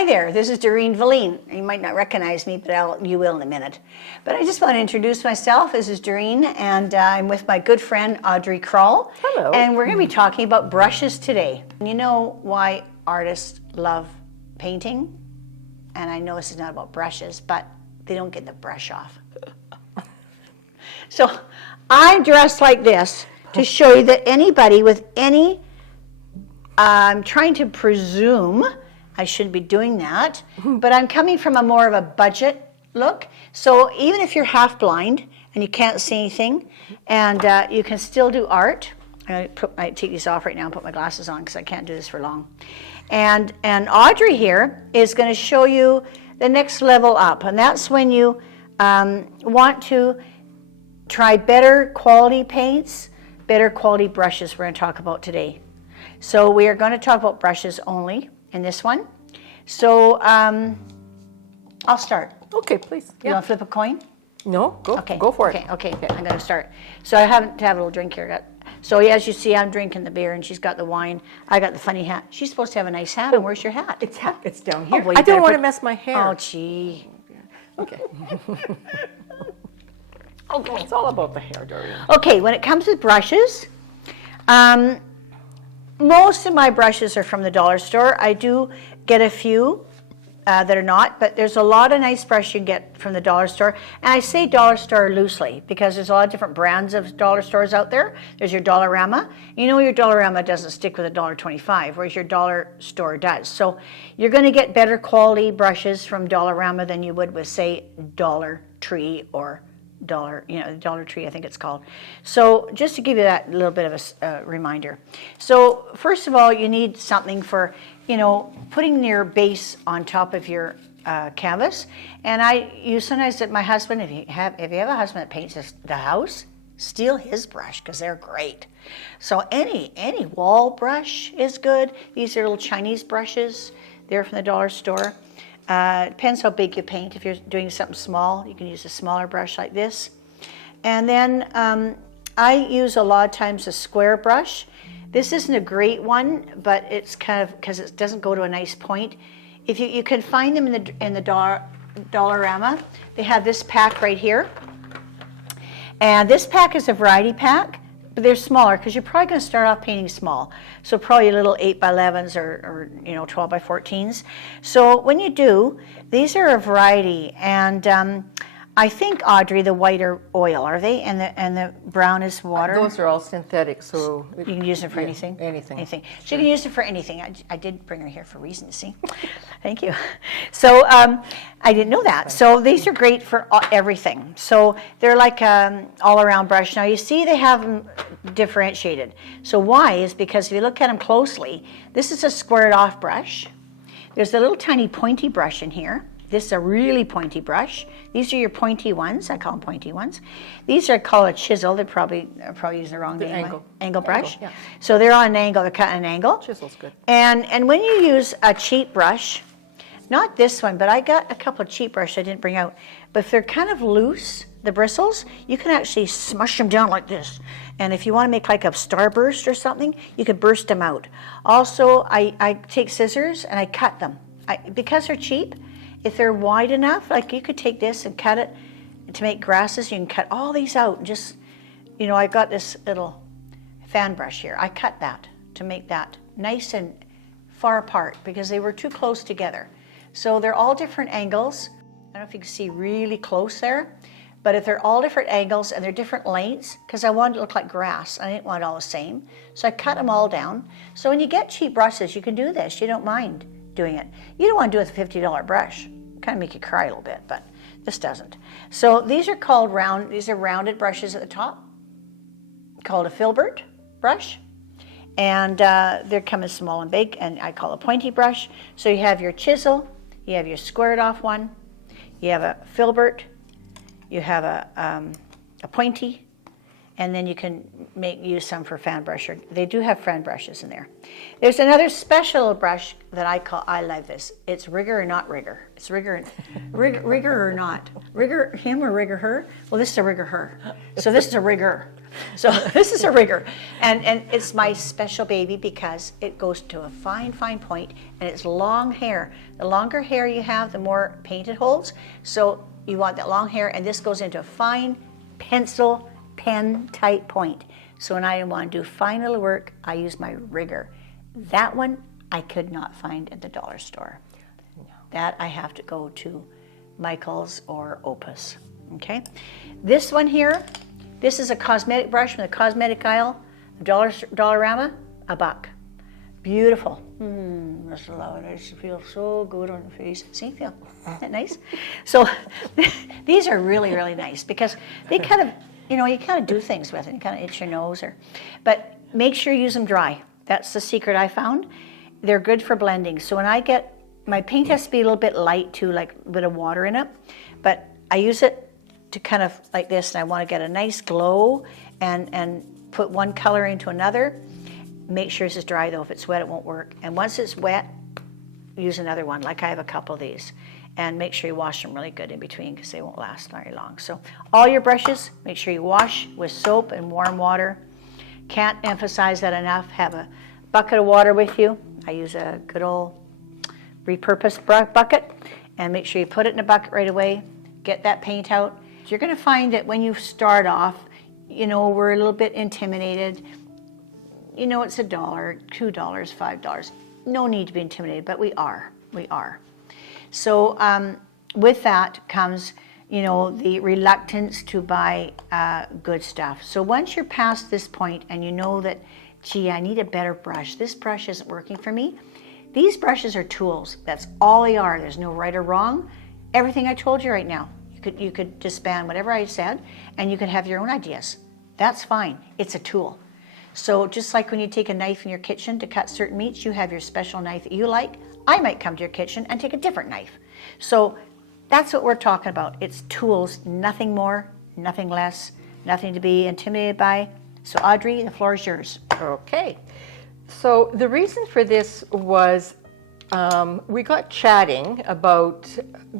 Hi there, this is Doreen Velin. You might not recognize me, but you will in a minute. But I just want to introduce myself. This is Doreen, and I'm with my good friend Audrey Krol. Hello. And we're going to be talking about brushes today. You know why artists love painting? And I know this is not about brushes, but they don't get the brush off. So I'm dressed like this to show you that anybody with any, I'm trying to presume, I shouldn't be doing that, but I'm coming from a more of a budget look. So even if you're half blind and you can't see anything, and you can still do art. I take these off right now and put my glasses on because I can't do this for long. And Audrey here is going to show you the next level up, and that's when you want to try better quality paints, better quality brushes we're going to talk about today. So we are going to talk about brushes only in this one. So I'll start. Okay, please. You want to flip a coin? No, go for it. Okay, I'm going to start. So I haven't to have a little drink here. So as you see, I'm drinking the beer, and she's got the wine. I got the funny hat. She's supposed to have a nice hat, and where's your hat? It's down here. Oh, well, I don't want to mess my hair. Oh, gee. Okay. Okay. It's all about the hair, Doreen. Okay, when it comes to brushes, most of my brushes are from the dollar store. I do get a few that are not, but there's a lot of nice brush you can get from the dollar store. And I say dollar store loosely because there's a lot of different brands of dollar stores out there. There's your Dollarama. You know your Dollarama doesn't stick with $1.25, whereas your dollar store does. So you're going to get better quality brushes from Dollarama than you would with, say, Dollar Tree or Dollar Tree, I think it's called. So just to give you that little bit of a reminder. So first of all, you need something for, putting your base on top of your canvas. And I use sometimes that my husband, if you have a husband that paints the house, steal his brush because they're great. So any wall brush is good. These are little Chinese brushes. They're from the dollar store. Depends how big you paint. If you're doing something small, you can use a smaller brush like this. And then I use a lot of times a square brush. This isn't a great one, but it's kind of, because it doesn't go to a nice point. If you can find them in the Dollarama, they have this pack right here. And this pack is a variety pack. But they're smaller because you're probably going to start off painting small. So probably little 8x11s or 12x14s. So when you do, these are a variety. And I think, Audrey, the white are oil, are they? And the brown is water? Those are all synthetic, so... You can use them for anything? Anything. Sure. So you can use it for anything. I did bring her here for a reason, see? Thank you. So I didn't know that. So these are great for everything. So they're like all-around brush. Now you see they have them differentiated. So why is because if you look at them closely, this is a squared off brush. There's a little tiny pointy brush in here. This is a really pointy brush. These are your pointy ones. I call them pointy ones. These are called a chisel. They're probably using the wrong name. Angle brush. Yeah. So they're on an angle. They're cut at an angle. Chisel's good. And when you use a cheap brush, not this one, but I got a couple of cheap brushes I didn't bring out. But if they're kind of loose, the bristles, you can actually smush them down like this. And if you want to make like a starburst or something, you could burst them out. Also, I take scissors and I cut them. Because they're cheap, if they're wide enough, like you could take this and cut it to make grasses. You can cut all these out and just, I got this little fan brush here. I cut that to make that nice and far apart because they were too close together. So they're all different angles. I don't know if you can see really close there, but if they're all different angles and they're different lengths, because I wanted it to look like grass, I didn't want it all the same. So I cut them all down. So when you get cheap brushes, you can do this. You don't mind doing it. You don't want to do it with a $50 brush. Kind of make you cry a little bit, but this doesn't. So these are called these are rounded brushes at the top, called a filbert brush. And they're come in small and big, and I call a pointy brush. So you have your chisel, you have your squared off one, you have a filbert, you have a pointy, and then you can use some for fan brush. They do have fan brushes in there. There's another special brush that I love this. It's rigger or not rigger. It's rigger or not. Rigger him or rigger her? Well, this is a rigger her. So this is a rigger. So this is a rigger. And it's my special baby because it goes to a fine, fine point, and it's long hair. The longer hair you have, the more paint it holds. So you want that long hair, and this goes into a fine pencil pen type point. So when I want to do fine little work, I use my rigger. That one I could not find at the dollar store. That I have to go to Michael's or Opus. Okay, this one here, this is a cosmetic brush from the cosmetic aisle, Dollarama, $1. Beautiful. Just love it. It feels so good on the face. See, feel isn't that nice? So these are really, really nice because they kind of, you kind of do things with it. You kind of itch your nose, but make sure you use them dry. That's the secret I found. They're good for blending. So when I get, my paint has to be a little bit light too, like a bit of water in it, but I use it to kind of like this, and I want to get a nice glow and put one color into another. Make sure this is dry though. If it's wet, it won't work. And once it's wet, use another one. Like I have a couple of these. And make sure you wash them really good in between because they won't last very long. So all your brushes, make sure you wash with soap and warm water. Can't emphasize that enough. Have a bucket of water with you. I use a good old repurposed bucket. And make sure you put it in a bucket right away. Get that paint out. You're going to find that when you start off, we're a little bit intimidated. It's $1, $2, $5. No need to be intimidated, but we are. So with that comes, the reluctance to buy good stuff. So once you're past this point and you know that, gee, I need a better brush. This brush isn't working for me. These brushes are tools. That's all they are. There's no right or wrong. Everything I told you right now, you could disband whatever I said, and you could have your own ideas. That's fine. It's a tool. So just like when you take a knife in your kitchen to cut certain meats, you have your special knife that you like. I might come to your kitchen and take a different knife. So that's what we're talking about. It's tools, nothing more, nothing less, nothing to be intimidated by. So Audrey, the floor is yours. Okay. So the reason for this was we got chatting about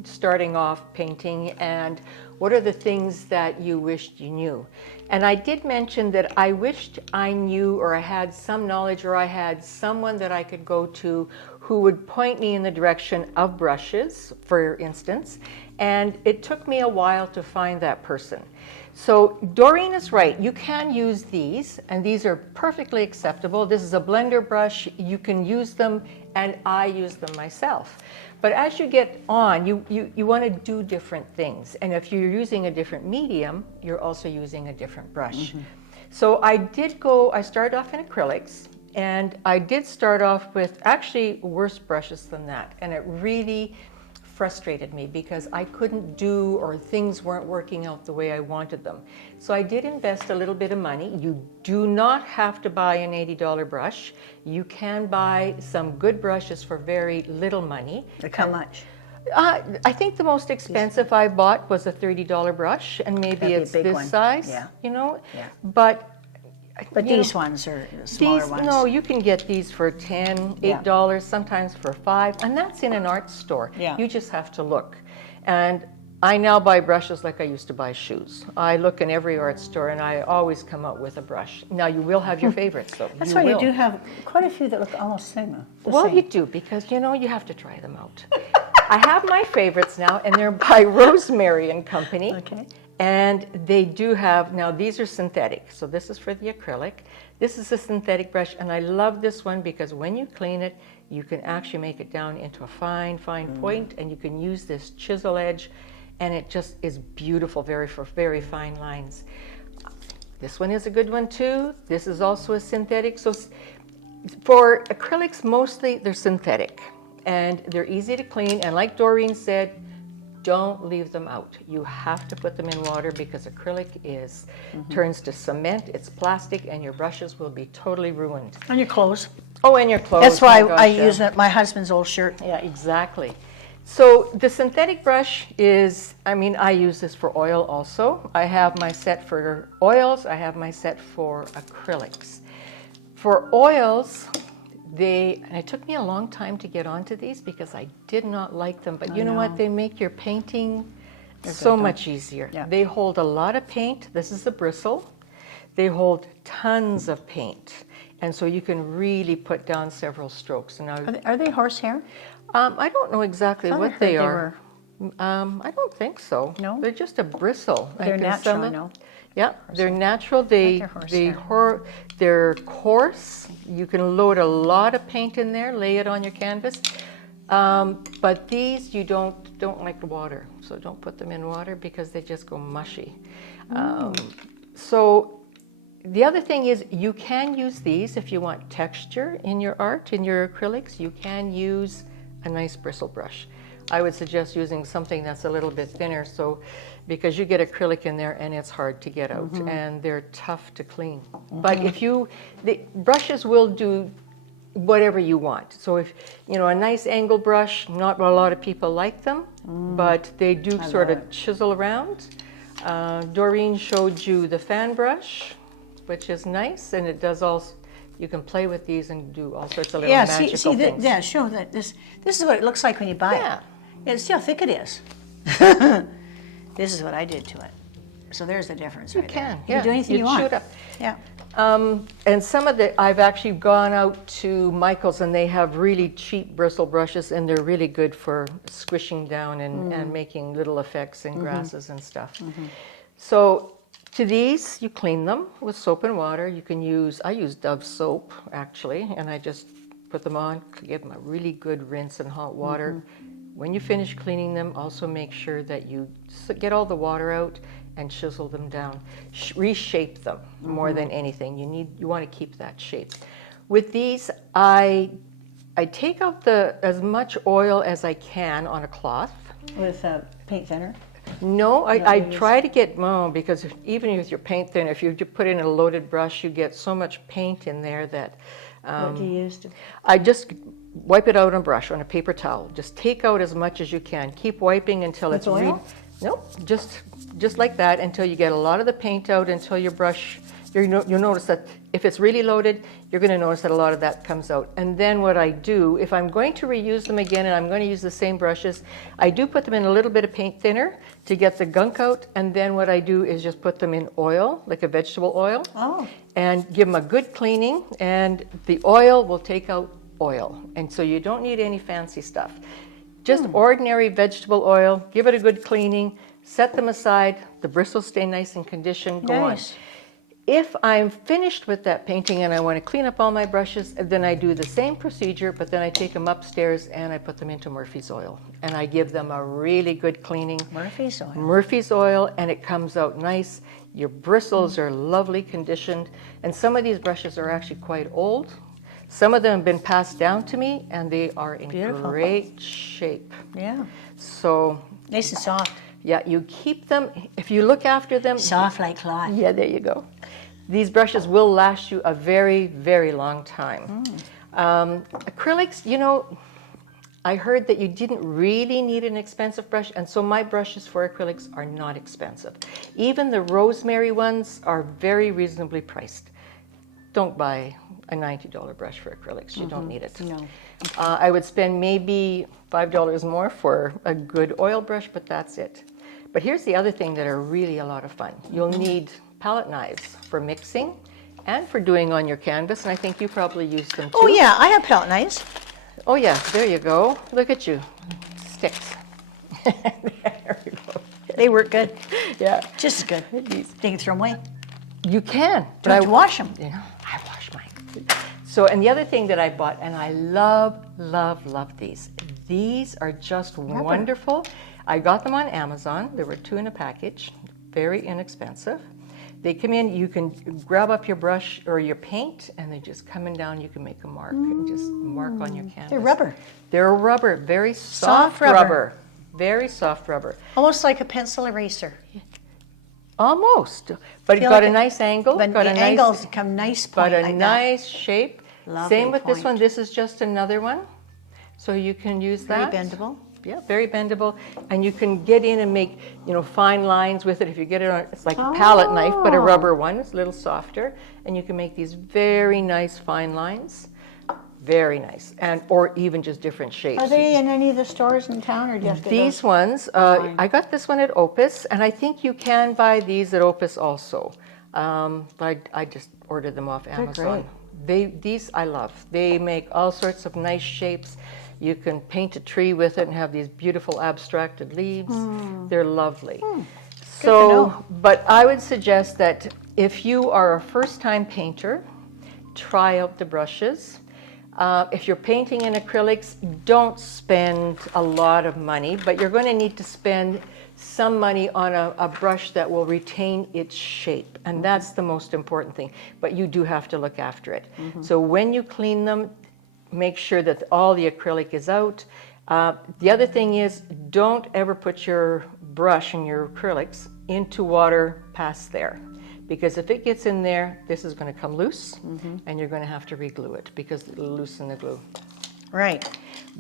starting off painting and what are the things that you wished you knew. And I did mention that I wished I knew, or I had some knowledge, or I had someone that I could go to who would point me in the direction of brushes, for instance. And it took me a while to find that person. So Doreen is right. You can use these, and these are perfectly acceptable. This is a blender brush. You can use them, and I use them myself. But as you get on, you want to do different things. And if you're using a different medium, you're also using a different brush. So I started off in acrylics, and I did start off with actually worse brushes than that. And it really frustrated me because I couldn't do, or things weren't working out the way I wanted them. So I did invest a little bit of money. You do not have to buy an $80 brush. You can buy some good brushes for very little money. Like how much? I think the most expensive I bought was a $30 brush, and maybe it's this one. Size, Yeah. But these ones are the smaller ones. No, you can get these for $10, $8, sometimes for $5, and that's in an art store. Yeah. You just have to look. And I now buy brushes like I used to buy shoes. I look in every art store, and I always come out with a brush. Now, you will have your favorites, though. That's why you do have quite a few that look almost the same. Well, you do, because, you have to try them out. I have my favorites now, and they're by Rosemary and Company. Okay. And they do have, now these are synthetic, so this is for the acrylic. This is a synthetic brush, and I love this one because when you clean it, you can actually make it down into a fine, fine point, and you can use this chisel edge, and it just is beautiful, for very fine lines. This one is a good one too. This is also a synthetic. So for acrylics, mostly they're synthetic, and they're easy to clean, and like Doreen said, don't leave them out. You have to put them in water because acrylic turns to cement, it's plastic, and your brushes will be totally ruined. On your clothes. Oh, and your clothes. That's why I use my husband's old shirt. Yeah, exactly. So the synthetic brush is, I mean, I use this for oil also. I have my set for oils, I have my set for acrylics. For oils, and it took me a long time to get onto these because I did not like them, but you know what? They make your painting so much easier. Yeah. They hold a lot of paint. This is the bristle. They hold tons of paint. And so you can really put down several strokes. And now, Are they horsehair? I don't know exactly what they are. were. I don't think so. No? They're just a bristle. They're natural, I know. Yeah, they're natural. Like their They're coarse. You can load a lot of paint in there, lay it on your canvas. But these you don't like water, so don't put them in water because they just go mushy. So the other thing is you can use these if you want texture in your art, in your acrylics. You can use a nice bristle brush. I would suggest using something that's a little bit thinner, so because you get acrylic in there and it's hard to get out and they're tough to clean. But the brushes will do whatever you want. So if, you know, a nice angle brush, not a lot of people like them, but they do sort of chisel around. Doreen showed you the fan brush, which is nice, and it does also, you can play with these and do all sorts of little magical things. Yeah, show that this is what it looks like when you buy Yeah. it. Yeah, see how thick it is. This is what I did to it. So there's the difference right there. You can do anything you want. Shoot up. Yeah. And some of I've actually gone out to Michael's and they have really cheap bristle brushes and they're really good for squishing down and making little effects in grasses and stuff. So to these, you clean them with soap and water. You can I use Dove soap actually, and I just put them on, give them a really good rinse in hot water. When you finish cleaning them, also make sure that you get all the water out and chisel them down. Reshape them more than anything. You want to keep that shape. With these, I take out as much oil as I can on a cloth. With paint thinner? No, I try to get, because even with your paint thinner, if you put in a loaded brush, you get so much paint in there that... What do you use to... I just wipe it out on a brush, on a paper towel. Just take out as much as you can. Keep wiping until it's oil? Nope, just like that until you get a lot of the paint out, until your brush, you'll notice that if it's really loaded, you're going to notice that a lot of that comes out. And then what I do, if I'm going to reuse them again and I'm going to use the same brushes, I do put them in a little bit of paint thinner to get the gunk out. And then what I do is just put them in oil, like a vegetable oil, and give them a good cleaning. And the oil will take out oil. And so you don't need any fancy stuff. Just ordinary vegetable oil, give it a good cleaning, set them aside, the bristles stay nice and conditioned, go on. If I'm finished with that painting and I want to clean up all my brushes, then I do the same procedure, but then I take them upstairs and I put them into Murphy's oil. And I give them a really good cleaning. Murphy's oil. Murphy's oil, and it comes out nice. Your bristles are lovely conditioned. And some of these brushes are actually quite old. Some of them have been passed down to me, and they are in great shape. Yeah. So Nice and soft. yeah, you keep them. If you look after them, Soft like cloth. yeah, there you go. These brushes will last you a very, very long time. Acrylics, you know, I heard that you didn't really need an expensive brush, and so my brushes for acrylics are not expensive. Even the rosemary ones are very reasonably priced. Don't buy a $90 brush for acrylics. You don't need it. No. I would spend maybe $5 more for a good oil brush, but that's it. But here's the other thing that are really a lot of fun. You'll need palette knives for mixing and for doing on your canvas, and I think you probably use them too. Oh yeah, I have palette knives. Oh yeah, there you go. Look at you. Sticks. There you go. They work good. Yeah. Just as good. They can throw them away. You can. Don't have to wash them. Yeah, I wash mine. So, and the other thing that I bought, and I love, love, love these. These are just wonderful. I got them on Amazon. There were 2 in a package. Very inexpensive. They come in, you can grab up your brush or your paint, and they just coming down. You can make a mark and just mark on your canvas. They're rubber. They're rubber, very soft rubber. Very soft rubber. Almost like a pencil eraser. Almost, but it's got a nice angle. But got the a angles come nice point got a like nice shape. Lovely Same with this point. one. This is just another one, so you can use Very that. bendable. Yeah, very bendable, and you can get in and make, you know, fine lines with it. If you get it on, it's like a palette knife, but a rubber one. It's a little softer, and you can make these very nice fine lines. Very nice, and or even just different shapes. Are they in any of the stores in town, or do you have to get These those? ones, I got this one at Opus, and I think you can buy these at Opus also. But I just ordered them off Amazon. These I love. They make all sorts of nice shapes. You can paint a tree with it and have these beautiful abstracted leaves. They're lovely. So, but I would suggest that if you are a first-time painter, try out the brushes. If you're painting in acrylics, don't spend a lot of money, but you're going to need to spend some money on a brush that will retain its shape, and that's the most important thing. But you do have to look after it. So when you clean them, make sure that all the acrylic is out. The other thing is, don't ever put your brush and your acrylics into water past there. Because if it gets in there, this is going to come loose, and you're going to have to re-glue it because it'll loosen the glue. Right.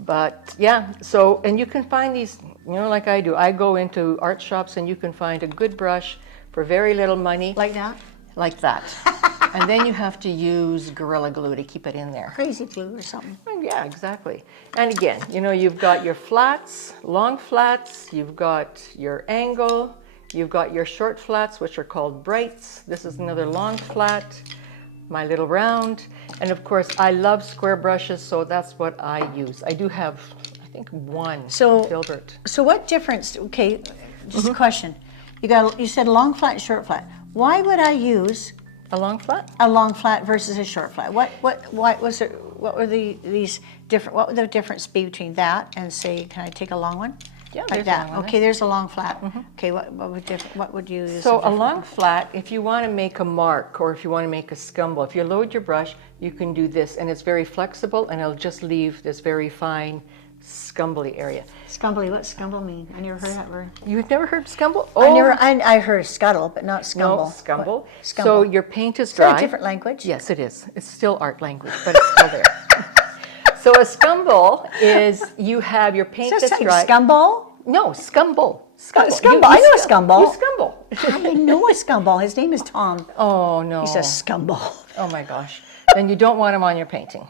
But yeah, so, and you can find these, you know, like I do. I go into art shops and you can find a good brush for very little money. Like that? Like that. And then you have to use Gorilla Glue to keep it in there. Crazy glue or something. Yeah, exactly. And again, you know, you've got your flats, long flats, you've got your angle, you've got your short flats, which are called brights. This is another long flat, my little round. And of course, I love square brushes, so that's what I use. I do have, I think, one filbert. So what difference, okay, just a question. You said long flat and short flat. Why would I use A long flat? a long flat versus a short flat? What were these different, what would the difference be between that and, say, can I take a long one? Yeah, Like there's a that. long one Okay, there's a long flat. Okay, what would you use? So a long flat, if you want to make a mark or if you want to make a scumble, if you load your brush, you can do this, and it's very flexible, and it'll just leave this very fine scumbly area. Scumbly, what's scumble mean? I never heard that word. You've never heard scumble? I heard scuttle, but not scumble. No, scumble. Scumble. So your paint is Is that dry. a different language? Yes, it is. It's still art language, but it's still there. So a scumble is you have your paint Is that that's like dry. scumball? No, scumble. Scumble. Scumble. I know a scumble. You scumble. I know a scumble. His name is Tom. Oh, no. He's a scumble. Oh, my gosh. Then you don't want him on your painting.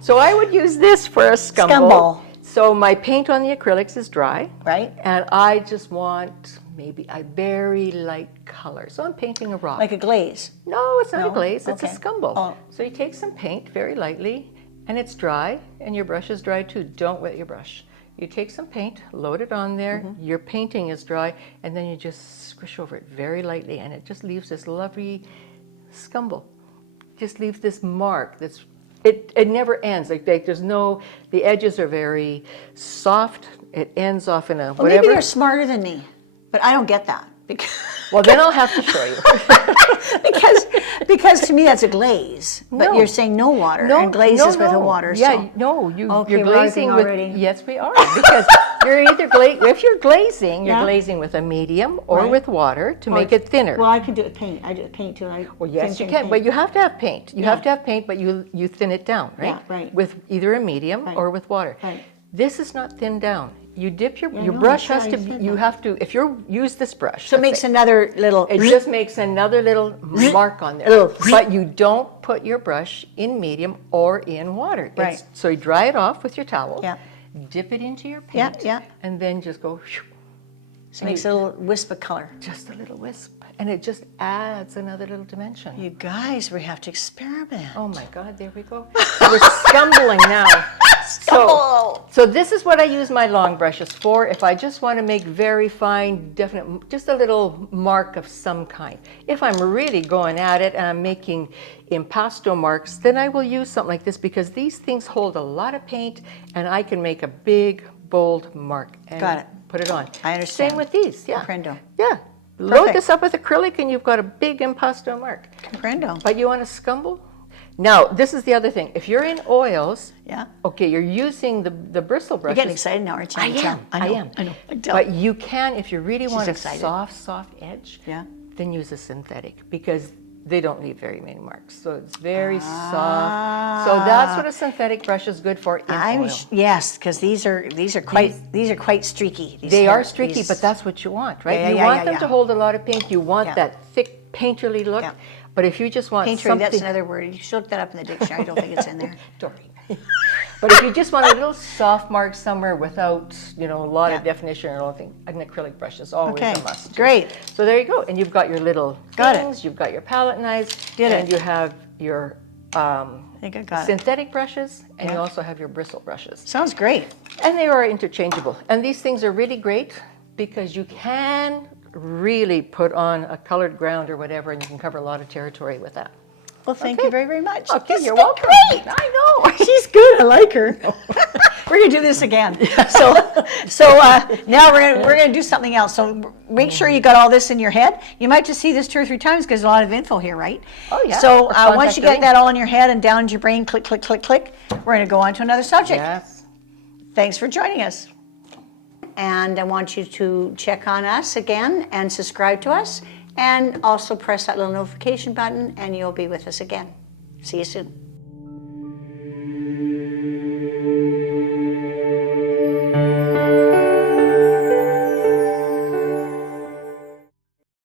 So I would use this for a scumble. Scumble. So my paint on the acrylics is dry. Right. And I just want maybe a very light color. So I'm painting a rock. Like a glaze. No, it's not a No? glaze. It's Okay. a scumble. Oh. So you take some paint very lightly, and it's dry, and your brush is dry too. Don't wet your brush. You take some paint, load it on there, your painting is dry, and then you just squish over it very lightly, and it just leaves this lovely scumble. Just leaves this mark that's, it never ends. Like there's no, the edges are very soft. It ends off in a Well, whatever. maybe they're smarter than me, but I don't get that. Well, then I'll have to show you. because to me that's a glaze. But No. you're saying no water, and glazes with the water. Yeah, so. no, Okay, you're we're glazing arguing with. already. Yes, we are, because you're either if you're glazing, you're Yeah. glazing with a medium or Right. with water to make it thinner. Well, I can do it paint. I do it paint too. Well, yes, you can, but you have to have paint. You have to have paint, but you thin it down, right? Yeah, right. With either a medium Right. or with water. Right. This is not thinned down. You dip your no, brush sure, has I to. said You that. have to. If you use this brush, So it let's makes say, another little. it just makes another little mark on there. Little- But you don't put your brush in medium or in water. Right. So you dry it off with your towel, Yeah. dip it into your Yeah, paint, yeah. and then just go So it makes a little wisp of color. just a little wisp. And it just adds another little dimension. You guys, we have to experiment. Oh my God, there we go. We're scumbling now. So this is what I use my long brushes for. If I just want to make very fine, definite, just a little mark of some kind. If I'm really going at it and I'm making impasto marks, then I will use something like this, because these things hold a lot of paint and I can make a big, bold mark and Got it. put it on. I understand. Same with these, yeah. Comprendo. Yeah. Load Perfect. this up with acrylic and you've got a big impasto mark. Comprendo. But you want to scumble? Now, this is the other thing. If you're in oils, Yeah. okay, you're using the bristle You're brushes. getting excited now, aren't you? I can tell. am. I am. I know. I can tell. But you can, if you really want a excited. soft edge, Yeah. then use a synthetic, because they don't leave very many marks. So it's very soft. So that's what a synthetic brush is good for in oil. Yes, because these are quite streaky. They are streaky, but that's what you want, right? You want them to hold a lot of paint. You want that thick, painterly look. Yeah. But if you just want painterly, something... that's another word. You should look that up in the dictionary. I don't think it's in there. Doreen. But if you just want a little soft mark somewhere without, a lot of definition, I don't think an acrylic brush is always a must. Great. So there you go. And you've got your little things. You've got your palette knives. And you have your synthetic brushes. And you also have your bristle brushes. Sounds great. And they are interchangeable. And these things are really great because you can really put on a colored ground or whatever, and you can cover a lot of territory with that. Well, thank you very, very much. Okay, you're welcome. Great. I know. She's good. I like her. We're going to do this again. So now we're gonna do something else. So make sure you got all this in your head. You might just see this 2 or 3 times because there's a lot of info here, right? Oh, yeah. So once you get that all in your head and down into your brain, click, click, click, click, we're going to go on to another subject. Yes. Thanks for joining us. And I want you to check on us again and subscribe to us. And also press that little notification button and you'll be with us again. See you soon.